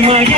my game.